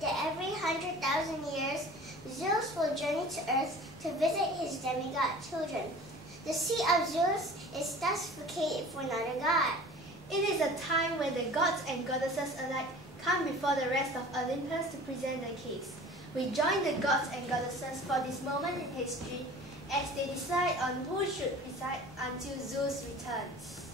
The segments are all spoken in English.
that every 100,000 years, Zeus will journey to Earth to visit his demigod children. The seat of Zeus is thus vacated for another god. It is a time when the gods and goddesses alike come before the rest of Olympus to present their case. We join the gods and goddesses for this moment in history as they decide on who should preside until Zeus returns.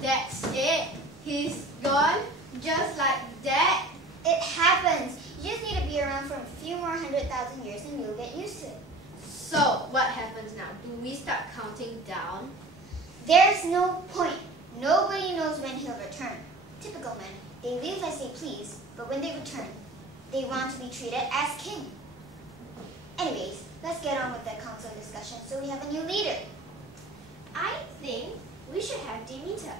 That's it. He's gone just like that. It happens. You just need to be around for a few more 100,000 years and you'll get used to it. So, what happens now? Do we start counting down? There's no point. Nobody knows when he'll return. Typical men. They live as they please, but when they return, they want to be treated as king. Anyways, let's get on with the council discussion so we have a new leader. I think we should have Demeter.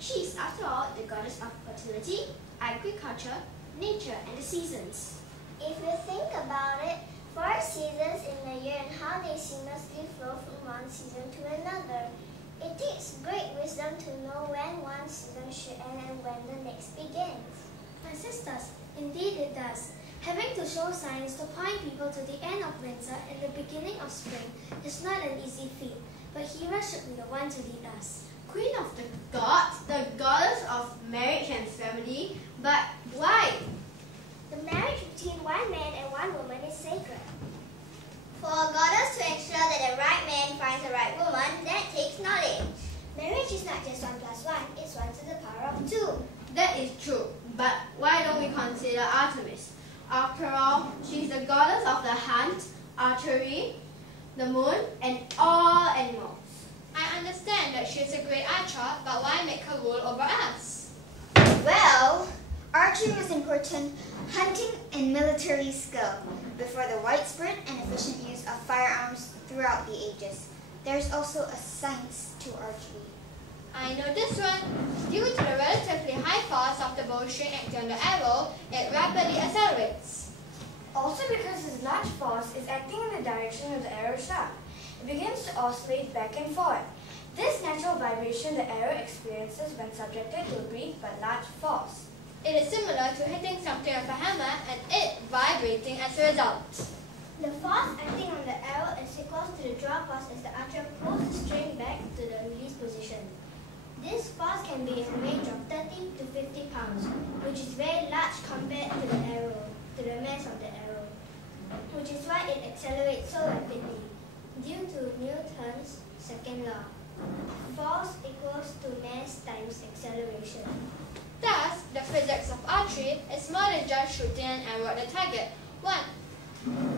She's, after all, the goddess of fertility, agriculture, nature, and the seasons. If you think about it, 4 seasons in the year and how they seamlessly flow from one season to another. It takes great wisdom to know when one season should end and when the next begins. My sisters, indeed it does. Having to show signs to point people to the end of winter and the beginning of spring is not an easy feat, but Hera should be the one to lead us. Queen of the gods, the goddess of marriage and family, but why? The marriage between one man and one woman is sacred. For a goddess to ensure that the right man finds the right woman, that takes knowledge. Marriage is not just 1 plus 1, it's 1 to the power of 2. That is true, but why don't we consider Artemis? After all, she's the goddess of the hunt, archery, the moon, and all animals. I understand that she's a great archer, but why make her rule over us? Well, archery was important, hunting and military skill, before the widespread and efficient use of firearms throughout the ages. There's also a science to archery. I know this one. Due to the relatively high force of the bowstring acting on the arrow, it rapidly accelerates. Also because its large force is acting in the direction of the arrow shaft, it begins to oscillate back and forth. This natural vibration the arrow experiences when subjected to a brief but large force. It is similar to hitting something with a hammer and it vibrating as a result. The force acting on the arrow is equal to the draw force as the archer pulls the string back to the release position. This force can be in a range of 30 to 50 pounds, which is very large compared to the arrow, to the mass of the arrow, which is why it accelerates so rapidly, due to Newton's second law. Force equals to mass times acceleration. Thus, the physics of archery is more than just shooting an arrow at the target. 1.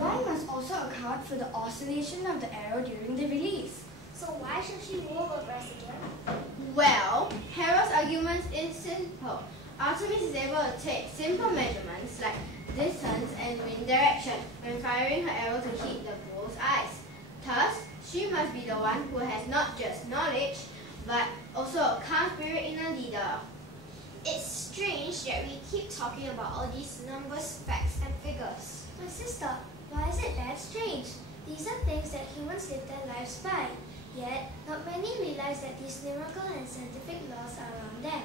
One must also account for the oscillation of the arrow during the release. So why should she rule over us again? Well, Hera's argument is simple. Artemis is able to take simple measurements like distance and wind direction when firing her arrow to hit the bull's eyes. Thus, she must be the one who has not just knowledge, but also a calm spirit in a leader. It's strange that we keep talking about all these numbers, facts, and figures. My sister, why is it that strange? These are things that humans live their lives by. Yet, not many realize that these numerical and scientific laws are around them.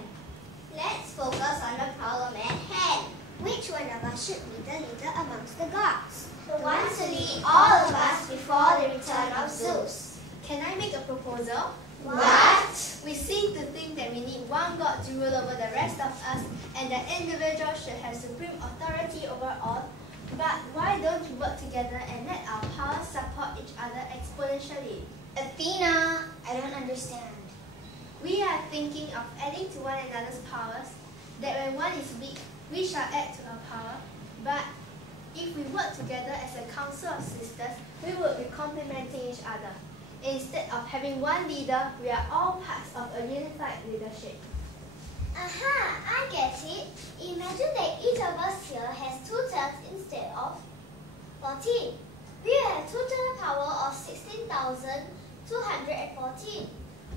Let's focus on the problem at hand. Which one of us should be the leader amongst the gods? The one to lead all of us before the return of Zeus. Can I make a proposal? What? We seem to think that we need one god to rule over the rest of us and that individuals should have supreme authority over all. But why don't we work together and let our powers support each other exponentially? Athena, I don't understand. We are thinking of adding to one another's powers, that when one is weak, we shall add to our power. But if we work together as a council of sisters, we will be complementing each other. Instead of having one leader, we are all parts of a unified leadership. Aha, I get it. Imagine that each of us here has 2 turns instead of 14. We have total power of 16,214.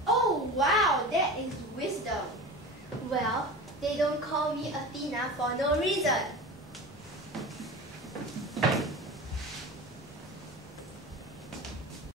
Oh wow, that is wisdom. Well, they don't call me Athena for no reason.